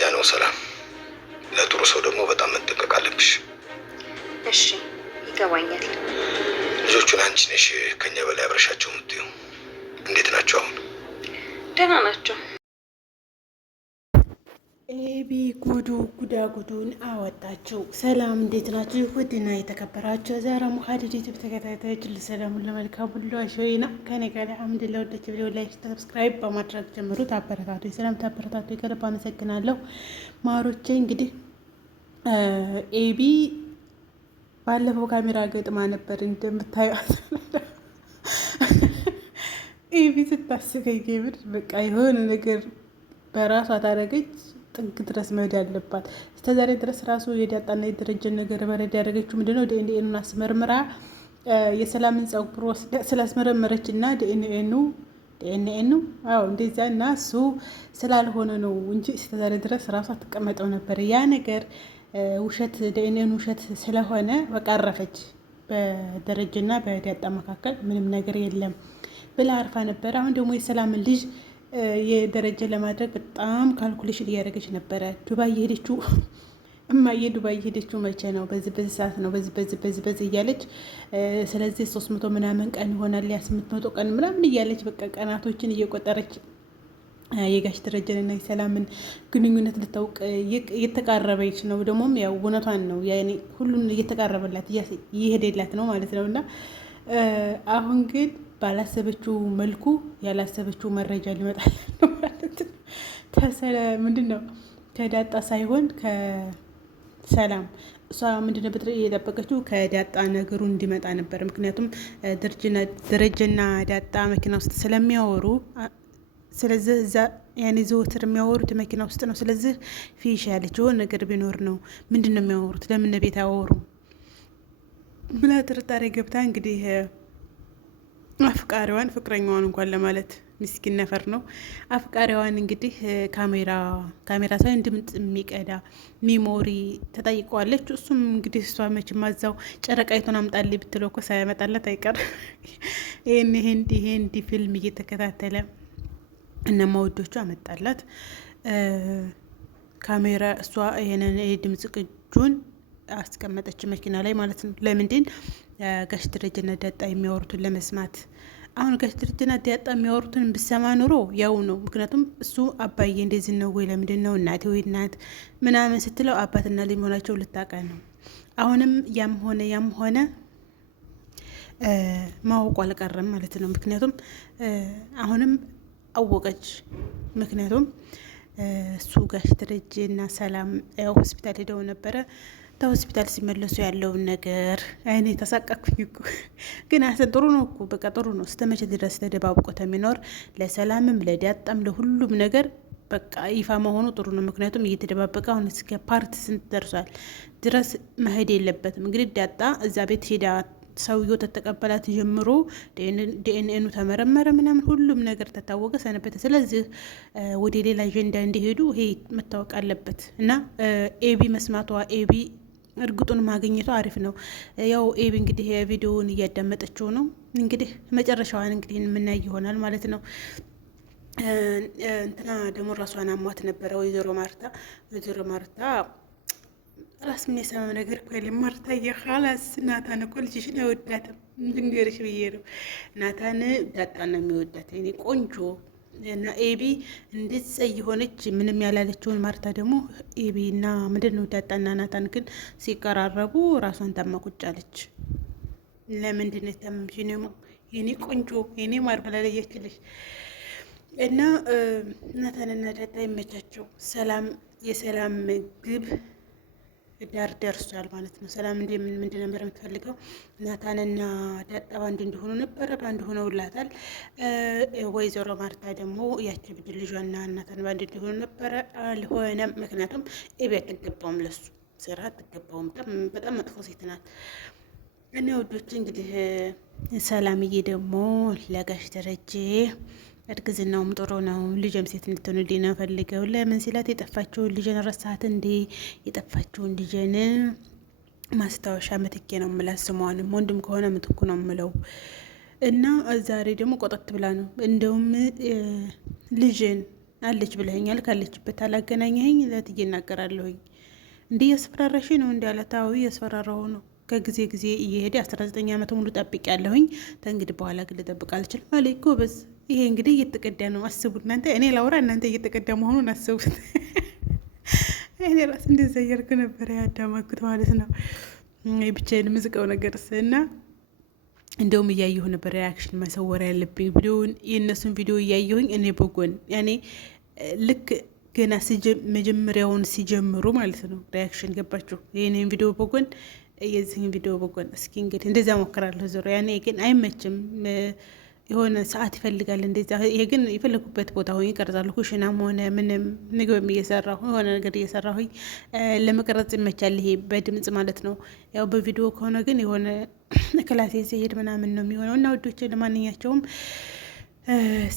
እንደዚያ ነው ሰላም። ለጥሩ ሰው ደግሞ በጣም መጠንቀቅ አለብሽ። እሺ ይገባኛል። ልጆቹን አንቺ ነሽ ከኛ በላይ አብረሻቸው የምትይው። እንዴት ናቸው አሁን? ደህና ናቸው። ኤቢ ጉዳጉዱን አወጣችው። ሰላም እንዴት ናችሁ? ውድና የተከበራችሁ ዛራ ሙካድድ ዩቲዩብ ተከታታዮች ለሰላሙን ለመልካም ሁሉ አሸይና ከኔ ጋር አልሐምዱሊላህ። ወደች ቪዲዮ ላይክ ሰብስክራይብ በማድረግ ጀምሩት። አበረታቱ። ሰላም ታበረታቱ ከልብ አመሰግናለሁ ማሮቼ። እንግዲህ ኤቢ ባለፈው ካሜራ ገጥማ ነበር እንደምታዩት። ኤቢ ስታስገኝ ብር በቃ የሆነ ነገር በራሷ ታደረገች ጥግ ድረስ መሄድ ያለባት። እስከዛሬ ድረስ ራሱ የዳጣና የደረጀን ነገር በረድ ያደረገችው ምንድነው? ዲኤንኤኑን አስመርምራ የሰላምን ጸጉር ወስዳ ስላስመረመረች እና ዲኤንኤኑ አዎ እንደዛ እና እሱ ስላልሆነ ነው እንጂ እስከዛሬ ድረስ ራሷ ትቀመጠው ነበር። ያ ነገር ውሸት፣ ዲኤንኤኑ ውሸት ስለሆነ በቃ አረፈች። በደረጀና በዳጣ መካከል ምንም ነገር የለም ብላ አርፋ ነበር። አሁን ደግሞ የሰላምን ልጅ የደረጀ ለማድረግ በጣም ካልኩሌሽን እያደረገች ነበረ። ዱባይ የሄደችው እማዬ ዱባይ የሄደችው መቼ ነው? በዚህ ሰዓት ነው፣ በዚህ እያለች ስለዚህ 300 ምናምን ቀን ይሆናል ያ 800 ቀን ምናምን እያለች በቃ ቀናቶችን እየቆጠረች የጋሽ ደረጀንና የሰላምን ግንኙነት ልታውቅ እየተቃረበች ነው። ደግሞም ያው እውነቷን ነው፣ ያኔ ሁሉን እየተቃረበላት እየሄደላት ነው ማለት ነው። እና አሁን ግን ባላሰበችው መልኩ ያላሰበችው መረጃ ሊመጣል ማለት ነው። ምንድን ነው ከዳጣ ሳይሆን ከሰላም እሷ ምንድን ነበር የጠበቀችው? ከዳጣ ነገሩ እንዲመጣ ነበር። ምክንያቱም ደረጀና ዳጣ መኪና ውስጥ ስለሚያወሩ፣ ስለዚህ እዛ ያኔ ዘወትር የሚያወሩት መኪና ውስጥ ነው። ስለዚህ ፊሽ ያለችው ነገር ቢኖር ነው። ምንድን ነው የሚያወሩት? ለምን ቤት አወሩ ብላ ጥርጣሬ ገብታ እንግዲህ አፍቃሪዋን ፍቅረኛዋን እንኳን ለማለት ምስኪን ነፈር ነው። አፍቃሪዋን እንግዲህ ካሜራ ሳይሆን ድምፅ የሚቀዳ ሚሞሪ ተጠይቀዋለች። እሱም እንግዲህ እሷ መች ማዛው ጨረቃይቱን አምጣልኝ ብትለው እኮ ሳያመጣላት አይቀር። ይህን ሂንዲ ፊልም እየተከታተለ እነማወዶቹ አመጣላት ካሜራ። እሷ ይሄንን የድምፅ ቅጁን አስቀመጠች መኪና ላይ ማለት ነው። ለምንድን ጋሽ ደረጀና ዳጣ የሚያወሩትን ለመስማት። አሁን ጋሽ ደረጀና ዳጣ የሚያወሩትን ብሰማ ኑሮ ያው ነው። ምክንያቱም እሱ አባዬ እንደዚህ ነው ወይ ለምንድን ነው እናቴ ወይ እናት ምናምን ስትለው አባትና ልጅ መሆናቸው ልታውቃ ነው። አሁንም ያም ሆነ ማወቁ አልቀረም ማለት ነው። ምክንያቱም አሁንም አወቀች። ምክንያቱም እሱ ጋሽ ደረጀና ሰላም ሆስፒታል ሄደው ነበረ። ከሆስፒታል ሲመለሱ ያለውን ነገር አይኔ ተሳቀኩኝ እኮ። ግን አሰን ጥሩ ነው እኮ በቃ ጥሩ ነው። ስተመቼ ድረስ ተደባብቆ ተሚኖር ለሰላምም ለዳጣም ለሁሉም ነገር በቃ ይፋ መሆኑ ጥሩ ነው። ምክንያቱም እየተደባበቀ አሁን እስከ ፓርት ስንት ደርሷል ድረስ መሄድ የለበትም። እንግዲህ ዳጣ እዛ ቤት ሄዳ ሰውየው ተተቀበላት ጀምሮ ዲኤንኤኑ ተመረመረ ምናምን ሁሉም ነገር ተታወቀ ሰነበተ። ስለዚህ ወደ ሌላ አጀንዳ እንዲሄዱ ይሄ መታወቅ አለበት እና ኤቢ መስማቷ ኤቢ እርግጡን ማግኘቷ አሪፍ ነው። ያው ኤቢ እንግዲህ ቪዲዮውን እያዳመጠችው ነው። እንግዲህ መጨረሻዋን እንግዲህ የምናይ ይሆናል ማለት ነው። እንትና ደግሞ ራሷን አሟት ነበረ ወይዘሮ ማርታ ራስ ምን የሰማ ነገር እኮ የለም። ማርታ የኻላስ ናታን እኮ ልጅሽን አይወዳትም እንድንገርሽ ብዬ ነው። ናታን ዳጣን ነው የሚወዳት የኔ ቆንጆ። እና ኤቢ እንዴት ጸይ ሆነች ምንም ያላለችውን ማርታ ደግሞ ኤቢ እና ምንድን ነው ዳጣና ናታን ግን ሲቀራረቡ ራሷን ታማቁጫለች። ለምንድን ነው ታምሽ ነው የኔ ቆንጆ የኔ ማር ብላለችልሽ። እና ናታንና ዳጣ ይመቻቸው። የሰላም ምግብ ዳር ደርሷል ማለት ነው። ሰላም ምንድን ነበር የምትፈልገው? ናታንና ዳጣ ባንድ እንዲሆኑ ነበረ። ባንድ ሆነውላታል። ወይዘሮ ማርታ ደግሞ ያቺ ብድር ልጇና ናታን ባንድ እንዲሆኑ ነበረ። አልሆነም። ምክንያቱም ኤቢ አትገባውም፣ ለሱ ስራ አትገባውም። በጣም መጥፎ ሴት ናት። እና ውዶች እንግዲህ ሰላምዬ ደግሞ ለጋሽ ደረጀ እርግዝናውም ጥሩ ነው። ልጅም ሴት እንድትሆንልኝ ነው ፈልገው። ለምን ሲላት የጠፋችውን ልጅን ረሳት እንዴ? የጠፋችውን ልጅን ማስታወሻ ምትኬ ነው የምላት። ስሟንም ወንድም ከሆነ ምትኩ ነው የምለው። እና ዛሬ ደግሞ ቆጠት ብላ ነው እንደውም ልጅን አለች ብለኸኛል፣ ካለችበት አላገናኘኸኝ ለትዬ እናገራለሁኝ። እንዲህ እያስፈራራሽ ነው እንዲ አለታዊ እያስፈራራሁ ነው። ከጊዜ ጊዜ እየሄደ 19 ዓመት ሙሉ ጠብቅ ያለሁኝ ተንግዲህ በኋላ ግን ልጠብቅ አልችልም አለ። ጎበዝ። ይሄ እንግዲህ እየተቀዳ ነው። አስቡት እናንተ፣ እኔ ላውራ እናንተ እየተቀዳ መሆኑን አስቡት። እኔ ራስ እንደዛ እያልኩ ነበረ ያዳማኩት ማለት ነው። ብቻዬን ምዝቀው ነገርስ እና እንደውም እያየሁ ነበር ሪያክሽን መሰወር ያለብኝ ቪዲዮውን፣ የእነሱን ቪዲዮ እያየሁኝ እኔ በጎን ያኔ ልክ ገና መጀመሪያውን ሲጀምሩ ማለት ነው ሪያክሽን ገባችሁ። ይህንን ቪዲዮ በጎን የዚህን ቪዲዮ በጎን እስኪ እንግዲህ እንደዚያ ሞክራለሁ ዞሮ። ያኔ ግን አይመችም፣ የሆነ ሰዓት ይፈልጋል እንደዚያ። ይሄ ግን የፈለጉበት ቦታ ሆኜ እቀርጻለሁ። ኩሽናም ሆነ ምንም ምግብም እየሰራሁ የሆነ ነገር እየሰራሁኝ ለመቅረጽ ይመቻል። ይሄ በድምጽ ማለት ነው። ያው በቪዲዮ ከሆነ ግን የሆነ ክላሴ ሲሄድ ምናምን ነው የሚሆነው። እና ወዶች ለማንኛቸውም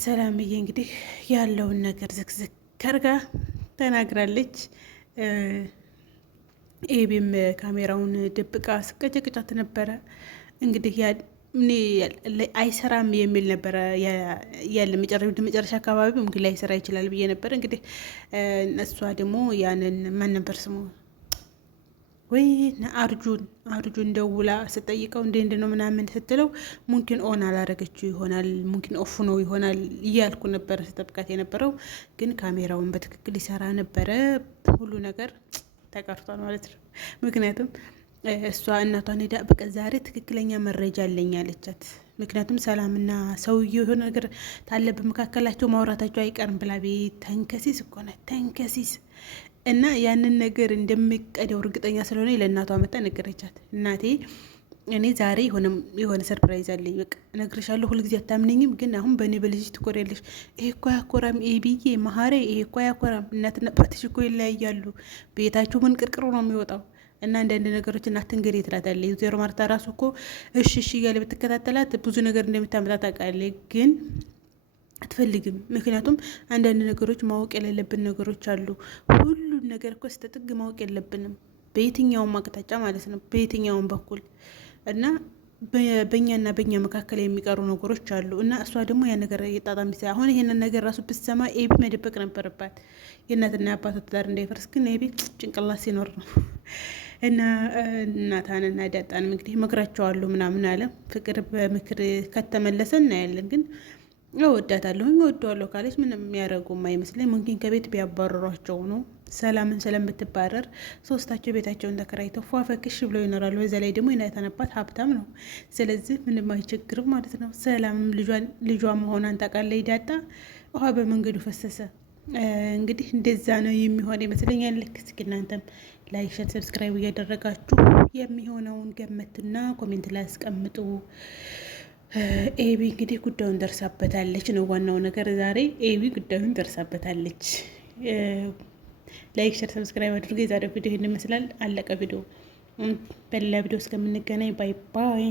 ሰላምዬ እንግዲህ ያለውን ነገር ዝግዝግ ከርጋ ተናግራለች። ኤቢም ካሜራውን ደብቃ ስቀጨቅጫት ነበረ። እንግዲህ አይሰራም የሚል ነበረ ያለ መጨረሻ አካባቢ እንግዲህ ላይሰራ ይችላል ብዬ ነበር። እንግዲህ እሷ ደግሞ ያንን ማን ነበር ስሙ ወይ አርጁን ደውላ ስጠይቀው እንደ ነው ምናምን ስትለው ሙምኪን ኦን አላረገችው ይሆናል፣ ሙምኪን ኦፍ ነው ይሆናል እያልኩ ነበረ ስጠብቃት የነበረው። ግን ካሜራውን በትክክል ይሰራ ነበረ። ሁሉ ነገር ተቀርቷል ማለት ነው። ምክንያቱም እሷ እናቷን ሄዳ በቃ ዛሬ ትክክለኛ መረጃ አለኝ አለቻት። ምክንያቱም ሰላምና ሰውዬው የሆነ ነገር ታለ በመካከላቸው ማውራታቸው አይቀርም ብላ ቤት ተንከሲስ እኮ ናት፣ ተንከሲስ እና ያንን ነገር እንደሚቀደው እርግጠኛ ስለሆነ ለእናቷ መጣ ነገረቻት። እናቴ እኔ ዛሬ የሆነ ሰርፕራይዝ አለኝ፣ በቃ እነግርሻለሁ። ሁልጊዜ አታምነኝም፣ ግን አሁን በእኔ በልጅ ትኮሪያለሽ። ይሄ እኮ ያኮራም ብዬ መሀሬ፣ ይሄ እኮ ያኮራም። እናትና አባትሽ እኮ ይለያያሉ፣ ቤታችሁ ምን ቅርቅሩ ነው የሚወጣው። እና አንዳንድ ነገሮች እናትንገር ትላታለች። ዜሮ ማርታ ራሱ እኮ እሺ እያለ ብትከታተላት ብዙ ነገር እንደምታመጣ ታውቃለች፣ ግን አትፈልግም። ምክንያቱም አንዳንድ ነገሮች ማወቅ የሌለብን ነገሮች አሉ። ሁሉን ነገር እኮ ስተጥግ ማወቅ የለብንም፣ በየትኛውም አቅጣጫ ማለት ነው፣ በየትኛውም በኩል እና በእኛና በእኛ መካከል የሚቀሩ ነገሮች አሉ። እና እሷ ደግሞ ያ ነገር የጣጣም ቢሳ አሁን ይሄንን ነገር ራሱ ብትሰማ ኤቢ መደበቅ ነበረባት፣ የእናትና የአባቷ ትዳር እንዳይፈርስ። ግን ኤቢ ጭንቅላት ሲኖር ነው። እና እናታንና ዳጣንም እንግዲህ መክራቸዋለሁ ምናምን አለ። ፍቅር በምክር ከተመለሰ እናያለን። ግን እወዳታለሁ እወደዋለሁ ካለች ምንም የሚያደርጉም አይመስለኝ። ሙምኪን ከቤት ቢያባረሯቸው ነው። ሰላምን ስለምትባረር ሶስታቸው ቤታቸውን ተከራይተው ፏፈክሽ ብለው ይኖራሉ። በዛ ላይ ደግሞ የናታን አባት ሀብታም ነው። ስለዚህ ምንም አይቸግርም ማለት ነው። ሰላምም ልጇ መሆኗን ታውቃለች። ዳጣ ውሃ በመንገዱ ፈሰሰ። እንግዲህ እንደዛ ነው የሚሆን ይመስለኛል። ልክ እስኪ እናንተም ላይክ፣ ሸር፣ ሰብስክራይብ እያደረጋችሁ የሚሆነውን ገመትና ኮሜንት ላይ አስቀምጡ። ኤቢ እንግዲህ ጉዳዩን ደርሳበታለች ነው ዋናው ነገር። ዛሬ ኤቢ ጉዳዩን ደርሳበታለች። ላይክ፣ ሸር፣ ሰብስክራይብ አድርጉ። የዛሬው ቪዲዮ ይህን ይመስላል። አለቀ ቪዲዮ። በሌላ ቪዲዮ እስከምንገናኝ ባይ ባይ።